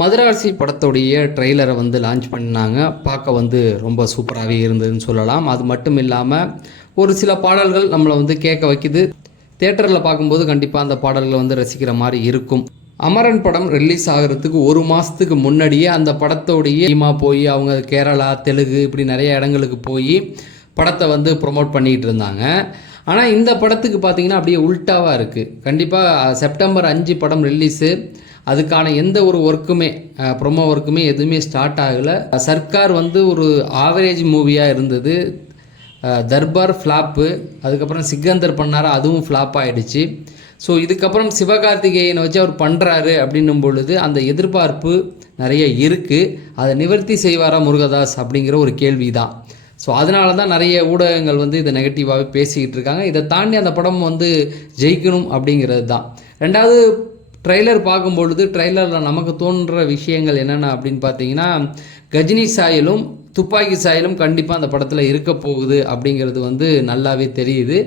மதராசி படத்துடைய ட்ரெய்லரை வந்து லான்ச் பண்ணாங்க. பார்க்க வந்து ரொம்ப சூப்பராகவே இருந்ததுன்னு சொல்லலாம். அது மட்டும் இல்லாமல் ஒரு சில பாடல்கள் நம்மளை வந்து கேட்க வைக்குது. தேட்டரில் பார்க்கும்போது கண்டிப்பாக அந்த பாடல்களை வந்து ரசிக்கிற மாதிரி இருக்கும். அமரன் படம் ரிலீஸ் ஆகிறதுக்கு ஒரு மாதத்துக்கு முன்னாடியே அந்த படத்தோடைய போய் அவங்க கேரளா, தெலுங்கு இப்படி நிறைய இடங்களுக்கு போய் படத்தை வந்து ப்ரொமோட் பண்ணிகிட்டு இருந்தாங்க. ஆனால் இந்த படத்துக்கு பார்த்திங்கன்னா அப்படியே உல்ட்டாவாக இருக்குது. கண்டிப்பாக செப்டம்பர் 5 படம் ரிலீஸு. அதுக்கான எந்த ஒரு ஒர்க்குமே ப்ரொமோ ஒர்க்குமே எதுவுமே ஸ்டார்ட் ஆகலை. சர்க்கார் வந்து ஒரு ஆவரேஜ் மூவியாக இருந்தது. தர்பார் ஃப்ளாப்பு, அதுக்கப்புறம் சிக்கந்தர் பண்ணார், அதுவும் ஃப்ளாப் ஆகிடுச்சு. ஸோ இதுக்கப்புறம் சிவகார்த்திகேயனை வச்சு அவர் பண்ணுறாரு அப்படின்னும் பொழுது அந்த எதிர்பார்ப்பு நிறைய இருக்குது. அதை நிவர்த்தி செய்வாரா முருகதாஸ் அப்படிங்கிற ஒரு கேள்வி தான். ஸோ அதனால தான் நிறைய ஊடகங்கள் வந்து இதை நெகட்டிவாகவே பேசிக்கிட்டு இருக்காங்க. இதை தாண்டி அந்த படம் வந்து ஜெயிக்கணும் அப்படிங்கிறது தான். ரெண்டாவது, ட்ரெய்லர் பார்க்கும்பொழுது ட்ரெய்லரில் நமக்கு தோன்ற விஷயங்கள் என்னென்ன அப்படின்னு பார்த்தீங்கன்னா, கஜினி சாயலும் துப்பாக்கி சாயலும் கண்டிப்பாக அந்த படத்தில் இருக்க போகுது அப்படிங்கிறது வந்து நல்லாவே தெரியுது.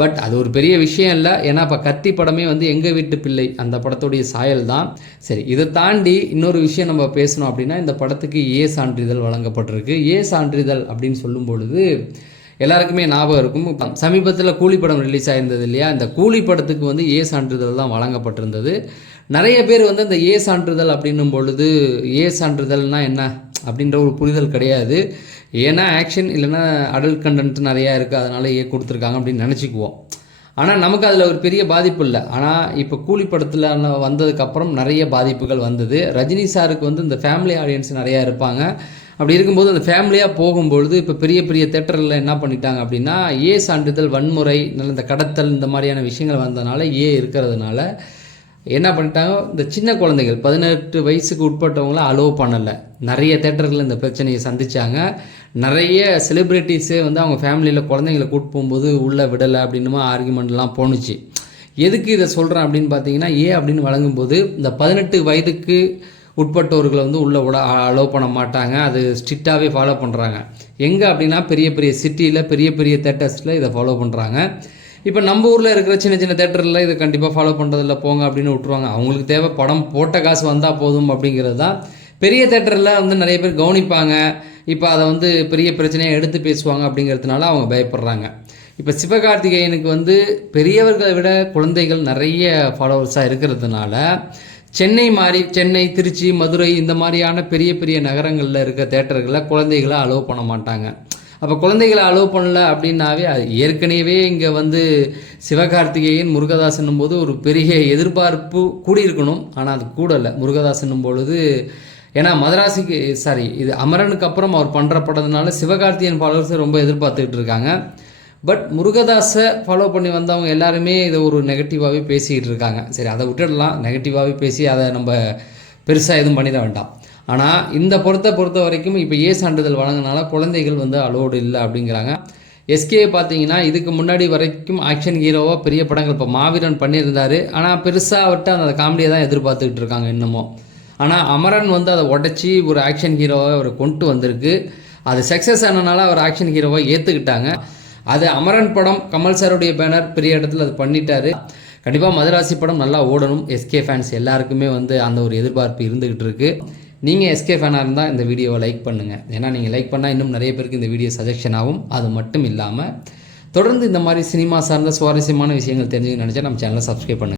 பட் அது ஒரு பெரிய விஷயம் இல்லை. ஏன்னா இப்போ கத்தி படமே வந்து எங்கள் வீட்டு பிள்ளை அந்த படத்துடைய சாயல் தான். சரி, இதை தாண்டி இன்னொரு விஷயம் நம்ம பேசணும் அப்படின்னா, இந்த படத்துக்கு ஏ சான்றிதழ் வழங்கப்பட்டிருக்கு. ஏ சான்றிதழ் அப்படின்னு சொல்லும் பொழுது எல்லாருக்குமே ஞாபகம் இருக்கும். சமீபத்தில் கூலி படம் ரிலீஸ் ஆகிருந்தது இல்லையா? இந்த கூலி படத்துக்கு வந்து ஏ சான்றிதழ் தான் வழங்கப்பட்டிருந்தது. நிறைய பேர் வந்து அந்த ஏ சான்றிதழ் அப்படின்னும் பொழுது ஏ சான்றிதழ்னால் என்ன அப்படின்ற ஒரு புரிதல் கிடையாது. ஏன்னா ஆக்ஷன் இல்லைன்னா அடல்ட் கண்டென்ட் நிறையா இருக்குது, அதனால் ஏ கொடுத்துருக்காங்க அப்படின்னு நினச்சிக்குவோம். ஆனால் நமக்கு அதில் ஒரு பெரிய பாதிப்பு இல்லை. ஆனால் இப்போ கூலி படத்தில் வந்ததுக்கப்புறம் நிறைய பாதிப்புகள் வந்தது. ரஜினி சாருக்கு வந்து இந்த ஃபேமிலி ஆடியன்ஸ் நிறையா இருப்பாங்க. அப்படி இருக்கும்போது அந்த ஃபேமிலியாக போகும்பொழுது இப்போ பெரிய பெரிய தேட்டரில் என்ன பண்ணிட்டாங்க அப்படின்னா, ஏ சான்றிதழ் வன்முறை, இந்த கடத்தல், இந்த மாதிரியான விஷயங்கள் வந்ததுனால ஏ இருக்கிறதுனால என்ன பண்ணிட்டாங்க, இந்த சின்ன குழந்தைகள் 18 வயசுக்கு உட்பட்டவங்களாம் அலோவ் பண்ணலை. நிறைய தேட்டர்கள் இந்த பிரச்சனையை சந்தித்தாங்க. நிறைய செலிப்ரிட்டிஸே வந்து அவங்க ஃபேமிலியில் குழந்தைங்களை கூப்பிட்டு போகும்போது உள்ளே விடலை அப்படின்னுமா ஆர்குமெண்ட்லாம் போணுச்சு. எதுக்கு இதை சொல்கிறேன் அப்படின்னு பார்த்தீங்கன்னா, ஏ அப்படின்னு வழங்கும்போது இந்த 18 வயதுக்கு உட்பட்டவர்களை வந்து உள்ளே விட அலோவ் பண்ண மாட்டாங்க. அது ஸ்ட்ரிக்டாகவே ஃபாலோ பண்ணுறாங்க. எங்கே அப்படின்னா பெரிய பெரிய சிட்டியில் பெரிய பெரிய தேட்டர்ஸில் இதை ஃபாலோ பண்ணுறாங்க. இப்போ நம்ம ஊரில் இருக்கிற சின்ன சின்ன தேட்டரில் இதை கண்டிப்பாக ஃபாலோ பண்ணுறதில்ல, போங்க அப்படின்னு விட்டுருவாங்க. அவங்களுக்கு தேவை படம் போட்ட காசு வந்தால் போதும் அப்படிங்கிறது தான். பெரிய தேட்டரில் வந்து நிறைய பேர் கவனிப்பாங்க. இப்போ அதை வந்து பெரிய பிரச்சனையாக எடுத்து பேசுவாங்க அப்படிங்கிறதுனால அவங்க பயப்படுறாங்க. இப்போ சிவகார்த்திகேயனுக்கு வந்து பெரியவர்களை விட குழந்தைகள் நிறைய ஃபாலோவர்ஸாக இருக்கிறதுனால சென்னை, திருச்சி, மதுரை இந்த மாதிரியான பெரிய பெரிய நகரங்களில் இருக்க தேட்டர்களில் குழந்தைகளை அலோவ் பண்ண மாட்டாங்க. அப்போ குழந்தைகளை அலோவ் பண்ணல அப்படின்னாவே அது ஏற்கனவே இங்கே வந்து சிவகார்த்திகேயன் முருகதாசனும் போது ஒரு பெரிய எதிர்பார்ப்பு கூடியிருக்கணும். ஆனால் அது கூடலை முருகதாசனும் பொழுது. ஏன்னா மதராசிக்கு இது அமரனுக்கு அப்புறம் அவர் பண்ணுற படத்தினால சிவகார்த்திகேயன் ஃபாலோவர்ஸை ரொம்ப எதிர்பார்த்துக்கிட்டு இருக்காங்க. பட் முருகதாஸை ஃபாலோ பண்ணி வந்தவங்க எல்லாருமே இதை ஒரு நெகட்டிவாகவே பேசிக்கிட்டு இருக்காங்க. சரி, அதை விட்டுடலாம். நெகட்டிவாகவே பேசி அதை நம்ம பெருசாக எதுவும் பண்ணிட வேண்டாம். ஆனால் இந்த பொறுத்த வரைக்கும் இப்போ ஏ சான்றிதழ் வழங்கினால குழந்தைகள் வந்து அலோடு இல்லை அப்படிங்கிறாங்க. எஸ்கே பார்த்தீங்கன்னா இதுக்கு முன்னாடி வரைக்கும் ஆக்ஷன் ஹீரோவாக பெரிய படங்கள் இப்போ மாவீரன் பண்ணியிருந்தார். ஆனால் பெருசாக அவர்கிட்ட அந்த காமெடியை தான் எதிர்பார்த்துக்கிட்டு இருக்காங்க இன்னமும். ஆனால் அமரன் வந்து அதை உடச்சி ஒரு ஆக்ஷன் ஹீரோவாக அவர் கொண்டு வந்திருக்கு. அது சக்ஸஸ் ஆனதுனால அவர் ஆக்ஷன் ஹீரோவாக ஏற்றுக்கிட்டாங்க. அது அமரன் படம் கமல் சாருடைய பேனர் பெரிய இடத்துல அது பண்ணிட்டாரு. கண்டிப்பாக மதராசி படம் நல்லா ஓடணும். எஸ்கே ஃபேன்ஸ் எல்லாருக்குமே வந்து அந்த ஒரு எதிர்பார்ப்பு இருந்துக்கிட்டு இருக்குது. நீங்கள் எஸ்கே ஃபேனாக இருந்தால் இந்த வீடியோவை லைக் பண்ணுங்கள். ஏன்னா நீங்கள் லைக் பண்ணால் இன்னும் நிறைய பேருக்கு இந்த வீடியோ சஜெக்ஷன் ஆகும். அது மட்டும் இல்லாமல் தொடர்ந்து இந்த மாதிரி சினிமா சார்ந்த சுவாரஸ்யமான விஷயங்கள் தெரிஞ்சுக்கணும்னு நினச்சா நம்ம சேனலை சப்ஸ்கிரைப் பண்ணுங்கள்.